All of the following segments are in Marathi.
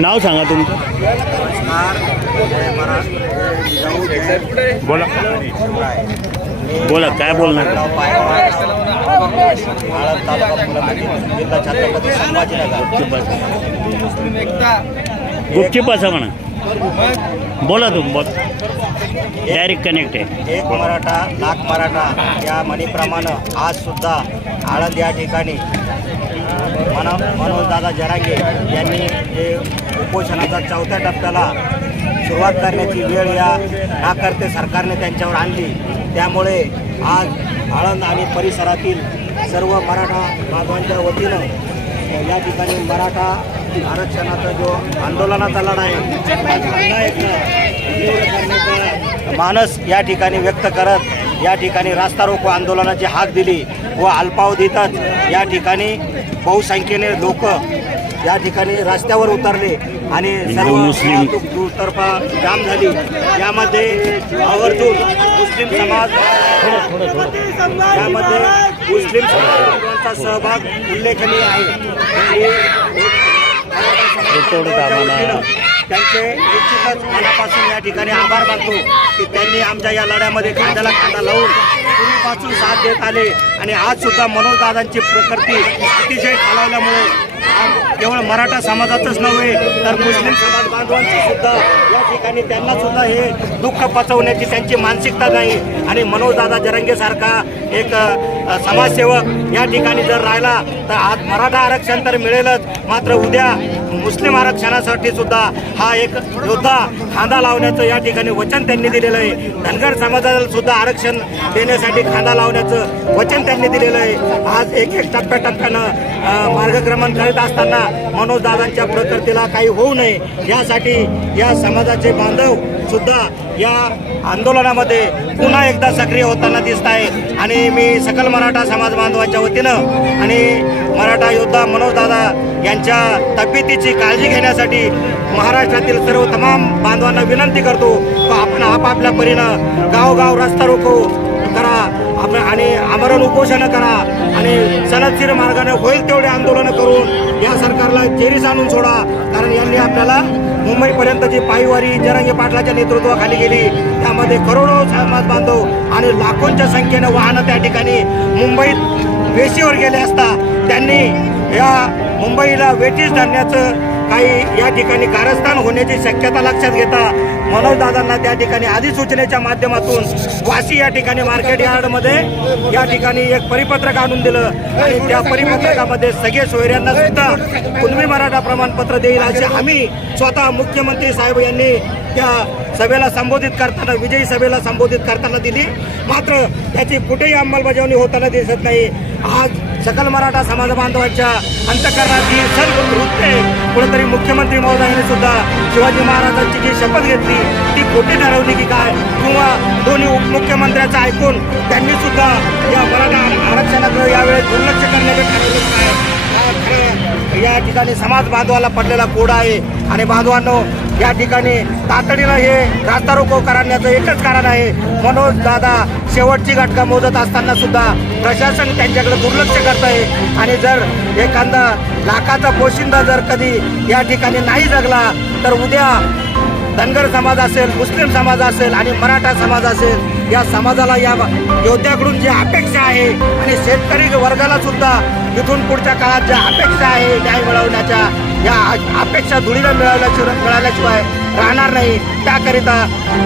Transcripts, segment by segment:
नाव सांगा तुमचं बोला. बोला, काय बोलणार? नाव पायवाड, गुपचूप असं म्हणा. बोला तुम बोल. डायरेक्ट कनेक्ट आहे. एक मराठा नाक मराठा या म्हणीप्रमाणे आज सुद्धा आळंद या ठिकाणी मन मनोजदादा जरांगे यांनी हे उपोषणाचा चौथ्या टप्प्याला सुरुवात करण्याची वेळ या नाकर्ते सरकारने त्यांच्यावर आणली. त्यामुळे आज आळंद आणि परिसरातील सर्व मराठा बांधवांच्या वतीनं या ठिकाणी मराठा आरक्षणाचा जो आंदोलनाचा लढा आहे त्याचा करण्याचा मानस या ठिकाणी व्यक्त करत या ठिकाणी रास्ता रोको आंदोलनाची हाक दिली व अल्पावधीतच या ठिकाणी बहुसंख्येने लोक या ठिकाणी रस्त्यावर उतरले आणि सर्व मुस्लिम. वाहतूक दुतर्फा जाम झाली. यामध्ये आवर्जून मुस्लिम समाज यामध्ये मुस्लिम समाजाचा सहभाग उल्लेखनीय आहे. त्यांचे निश्चितच मनापासून या ठिकाणी आभार मानतो की त्यांनी आमच्या या लढ्यामध्ये खांद्याला खांदा लावून पूर्वीपासून साथ देत आले. आणि आज सुद्धा मनोजदादांची प्रकृती अतिशय खालावल्यामुळे केवळ मराठा समाजाचंच नव्हे तर मुस्लिम समाज बांधवांची सुद्धा या ठिकाणी त्यांना सुद्धा हे दुःख पचवण्याची त्यांची मानसिकता नाही. आणि मनोजदादा जरंगेसारखा एक समाजसेवक या ठिकाणी जर राहिला तर आज मराठा आरक्षण तर मिळेलच. मात्र उद्या मुस्लिम आरक्षणासाठी सुद्धा हा एक योद्धा खांदा लावण्याचं या ठिकाणी वचन त्यांनी दिलेलं आहे. धनगर समाजाला सुद्धा आरक्षण देण्यासाठी खांदा लावण्याचं वचन त्यांनी दिलेलं आहे. आज एक एक टप्प्याटप्प्यानं मार्गक्रमण करीत असताना मनोजदादांच्या प्रकृतीला काही होऊ नये यासाठी या समाजाचे बांधव सुद्धा या आंदोलनामध्ये पुन्हा एकदा सक्रिय होताना दिसत आहे आणि मी सकल मराठा समाज बांधवाच्या वतीनं आणि मराठा योद्धा मनोजदादा यांच्या तब्येतीची काळजी घेण्यासाठी महाराष्ट्रातील सर्व तमाम बांधवांना विनंती करतो आपण आपापल्या परीनं गावगाव रस्ता रोको करा आपण आणि आमरण उपोषणं करा आणि सनदशीर मार्गाने होईल तेवढे आंदोलनं करून या सरकारला चेरीस आणून सोडा. कारण यांनी आपल्याला मुंबईपर्यंत जी पायवारी जरांगे पाटलाच्या नेतृत्वाखाली गेली. त्यामध्ये करोडो समाज बांधव आणि लाखोंच्या संख्येनं वाहनं त्या ठिकाणी मुंबईत वेशीवर गेले असता त्यांनी या मुंबईला वेटीस धरण्याचं काही या ठिकाणी कारस्थान होण्याची शक्यता लक्षात घेता मनोजदादांना त्या ठिकाणी अधिसूचनेच्या माध्यमातून वाशी या ठिकाणी मार्केट यार्डमध्ये या ठिकाणी एक परिपत्रक आणून दिलं आणि त्या परिपत्रकामध्ये सगळे सोयऱ्यांना सुद्धा कुणबी मराठा प्रमाणपत्र देईल अशी हमी स्वतः मुख्यमंत्री साहेब यांनी त्या सभेला संबोधित करताना विजयी सभेला संबोधित करताना दिली. मात्र त्याची कुठेही अंमलबजावणी होताना दिसत नाही. आज सकल मराठा समाज बांधवांच्या अंतकरणाची सर्व वृत्ते. कुठेतरी मुख्यमंत्री महोदयांनी सुद्धा शिवाजी महाराजांची जी शपथ घेतली ती खोटी ठरवली की काय? किंवा दोन्ही उपमुख्यमंत्र्याचं ऐकून त्यांनी सुद्धा या मराठा आरक्षणाकडे यावेळेस दुर्लक्ष करण्याचं काय? या ठिकाणी समाज बांधवाला पडलेला कोडा आहे. आणि बांधवांनो या ठिकाणी तातडीनं हे रास्ता रोको करण्याचं एकच कारण आहे. मनोज दादा शेवटची घटका मोजत असताना सुद्धा प्रशासन त्यांच्याकडे दुर्लक्ष करत आहे आणि जर एखादा लाखाचा पोशिंदा जर कधी या ठिकाणी नाही जगला तर उद्या धनगर समाज असेल मुस्लिम समाज असेल आणि मराठा समाज असेल या समाजाला या योद्ध्याकडून जी अपेक्षा आहे आणि शेतकरी वर्गाला सुद्धा इथून पुढच्या काळात ज्या अपेक्षा आहे न्याय मिळवण्याच्या या आ- अपेक्षा धुळीला मिळवल्याशिवाय मिळाल्याशिवाय राहणार नाही. त्याकरिता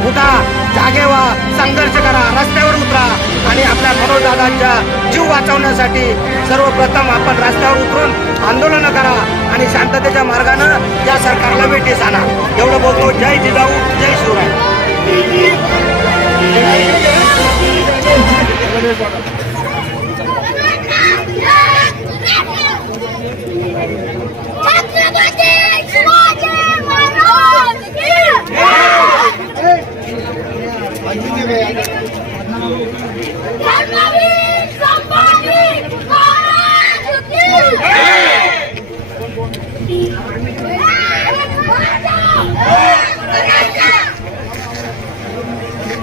उठा जागे व्हा संघर्ष करा रस्त्यावर उतरा. आणि आपल्या मनोजदादांच्या जीव वाचवण्यासाठी सर्वप्रथम आपण रस्त्यावर उतरून आंदोलनं करा आणि शांततेच्या मार्गानं या सरकारला भेटीस आणा. एवढं बोलतो. जय जिजाऊ जय शिवराय.